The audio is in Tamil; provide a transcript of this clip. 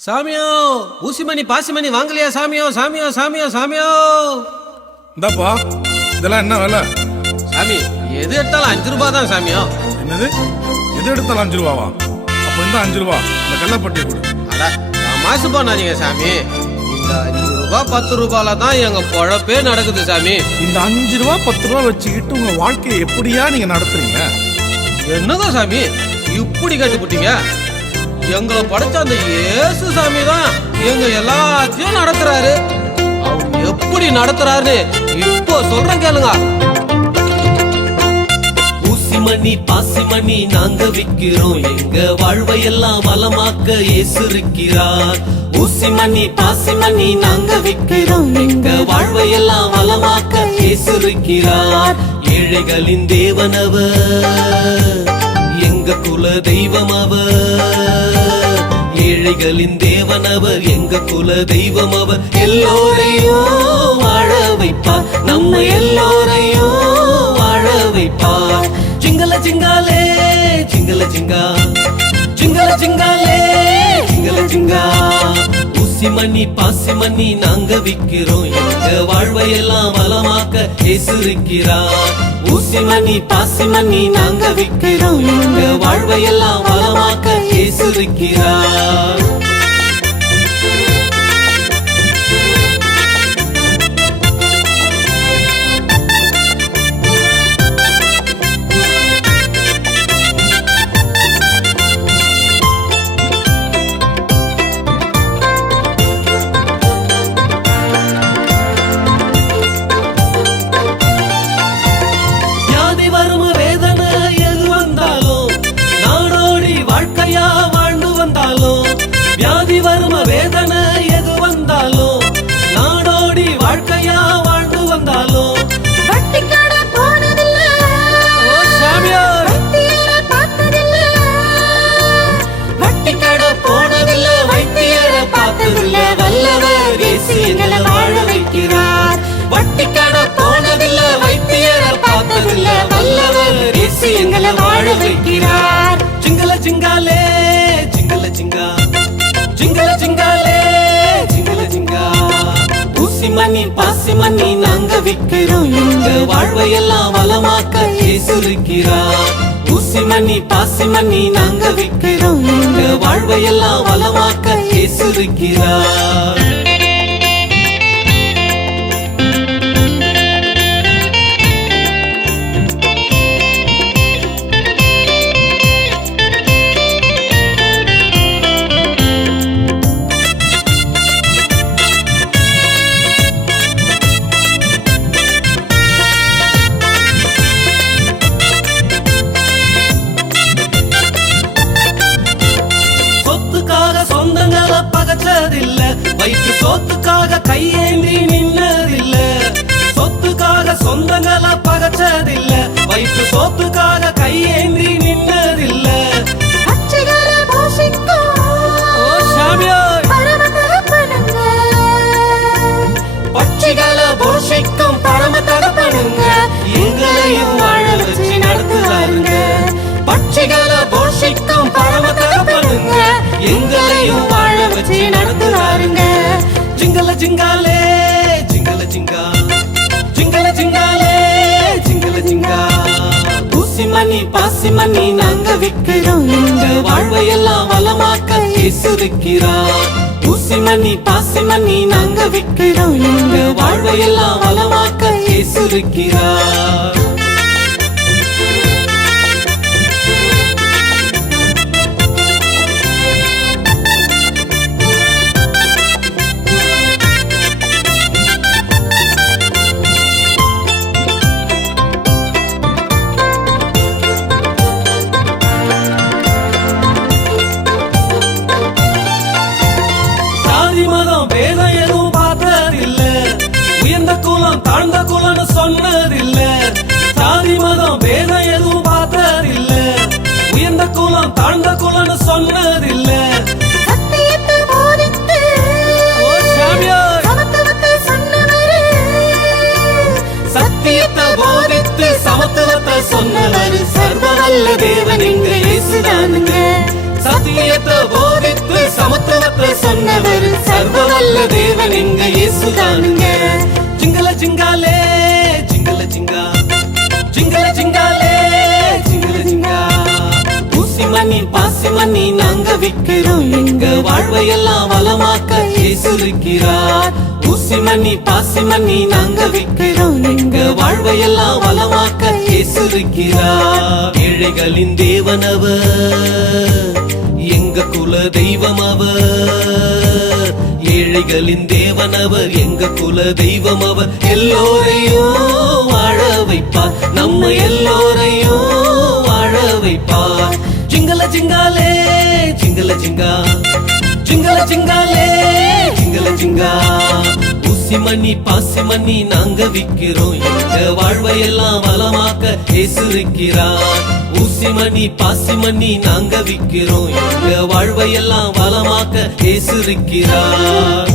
சாமியோ, ஊசிமணி பாசிமணி வாங்கலையா சாமியோ? சாமியோ சாமியோ சாமியோ. இந்தாப்பா, இதெல்லாம் என்ன வேலை? சாமி, எது எடுத்தாலும் 5 ரூபா தான் சாமியோ. என்னது, எது எடுத்தாலும் 5 ரூபாவா? அப்ப இந்த 5 ரூபா இந்த கள்ளப்பட்டியை கொடு. அட, மாசு பண்ணாதீங்க சாமி. இந்த 5 ரூபா 10 ரூபால தான் எங்க பொழப்பே நடக்குது சாமி. இந்த 5 ரூபா 10 ரூபா வச்சுக்கிட்டு உங்க வாழ்க்கையை எப்படியா நீங்க நடத்துறீங்க? என்னதான் சாமி இப்படி கட்டுப்பட்டீங்க? எங்களை படைச்ச அந்த இயேசு சாமி தான் எங்க எல்லாத்தையும் நடத்துறாரு. அவர் எப்படி நடத்துறாரு இப்போ சொல்றேன் கேளுங்க. ஊசிமணி பாசிமணி நாங்க விக்கிறோம், எங்க வாழ்வையெல்லாம் வளமாக்க இயேசு இருக்கிறார். ஊசிமணி பாசிமணி நாங்க விக்கிறோம், எங்க வாழ்வையெல்லாம் வளமாக்க இயேசு இருக்கிறார். ஏழைகளின் தேவனவர், எங்க குல தெய்வம் அவர். ஏழைகளின் தேவனவர், எங்க குல தெய்வம் அவர். எல்லோரையும் வாழ வைப்பார், நம்ம எல்லோரையும் வாழ வைப்பார். ஜிங்கல ஜிங்காலே ஜிங்கல ஜிங்கா, ஜிங்கல ஜிங்காலே ஜிங்கல ஜிங்கா. ஊசிமணி பாசிமணி நாங்க விக்கிறோம், எங்க வாழ்வையெல்லாம் வளமாக்க இயேசு இருக்கிறார். ஊசிமணி பாசிமணி நாங்க விக்கிறோம், எங்க வாழ்வையெல்லாம் வளமாக்க இயேசு இருக்கிறார். வியாதி வறும வேதனை எது வந்தாலும், நாடோடி வாழ்க்கையா வாழ்ந்து வந்தாலும், வட்டிக்காட போனதில்ல, ஓ சாமியார், வைத்தியரை பார்த்ததில்ல, வட்டிக்காட போனதில்ல, வைத்தியரை பார்த்ததில்ல, வல்லவர் இயேசு எங்களை வாழ வைக்கிறார். வட்டிக்காட போனதில்ல, வைத்தியரை பார்த்ததில்ல, வல்லவர் இயேசு எங்களை வாழ வைக்கிறார். ஜிங்கல ஜிங்காலே ஜிங்கல ஜிங்கா, ஜிங்கல ஜிங்காலே ஜிங்கல ஜிங்கா. ஊசிமணி பாசிமணி நாங்க விக்கிறோம், எங்க வாழ்வையெல்லாம் வளமாக்க இயேசு இருக்கிறார். ஊசிமணி பாசிமணி நாங்க விக்கிறோம், எங்க வாழ்வையெல்லாம் வளமாக்க இயேசு இருக்கிறார். வயிற்று சோத்துக்காக கையேந்தி நின்னதில்ல, சொத்துக்காக சொந்தங்கள பகச்சதில்ல, வயிற்று சோத்துக்காக கையேந்தி நின்னதில்ல. பச்சைகளை போஷிக்கும், ஓ சாமியார், பரம தகப்பனுங்க, பட்சிகளை போஷிக்கும் பரம தகப்பனுங்க, எங்களையும் வாழ வச்சு நடத்துவாருங்க. பட்சிகளை போஷிக்கும் பரம தகப்பனுங்க, எங்களையும் வாழ வச்சு நடத்துவாருங்க. ஜிங்கல ஜிங்காலே ஜிங்கல ஜிங்கா, ஜிங்கல ஜிங்காலே ஜிங்கல ஜிங்கா. ஊசிமணி பாசிமணி நாங்க விக்கிறோம், எங்க வாழ்வையெல்லாம் வளமாக்க இயேசு இருக்கிறார். ஊசிமணி பாசிமணி நாங்க விக்கிறோம், எங்க வாழ்வையெல்லாம் வளமாக்க இயேசு இருக்கிறார். தாழ்ந்த குலன்னு சொன்னதில்ல, சாதி மதம் வேதம் எதுவும் பார்த்ததில்ல, உயர்ந்த குலம் தாழ்ந்த குலன்னு சொன்னதில்ல. சத்தியத்தை போதித்து, ஓ சாமியார், சமத்துவத்தை சொன்னவரு, சத்தியத்தை போதித்து சமத்துவத்தை சொன்னவர் சர்வவல்ல தேவன் எங்க இயேசுதானுங்க. சத்தியத்தை போதித்து சமத்துவத்தை விக்கிறோம் எங்க வாழ்வையெல்லாம் வளமாக்க இயேசு இருக்கிறார் ஊசி மணி பாசி மணி நாங்க விக்கிறோம் எங்க வாழ்வையெல்லாம் வளமாக்க இயேசு இருக்கிறார் ஏழைகளின் தேவன் அவர் எங்க குல தெய்வம் அவர் ஏழைகளின் தேவன் அவர் எங்க குல தெய்வம் அவர் எல்லோரையும் வாழ வைப்பார் நம்ம எல்லோரையும் வாழ வைப்பார் ஜிங்கல ஜிங்காலே ஜிங்கல ஜிங்கா ஜிங்கல ஜிங்காலே ஜிங்கல ஜிங்கா ஊசி மணி பாசி மணி நாங்க விக்கிறோம் எங்க வாழ்வையெல்லாம் வளமாக்க இயேசு இருக்கிறார் ஊசி மணி பாசி மணி நாங்க விக்கிறோம் எங்க வாழ்வையெல்லாம் வளமாக்க இயேசு இருக்கிறார்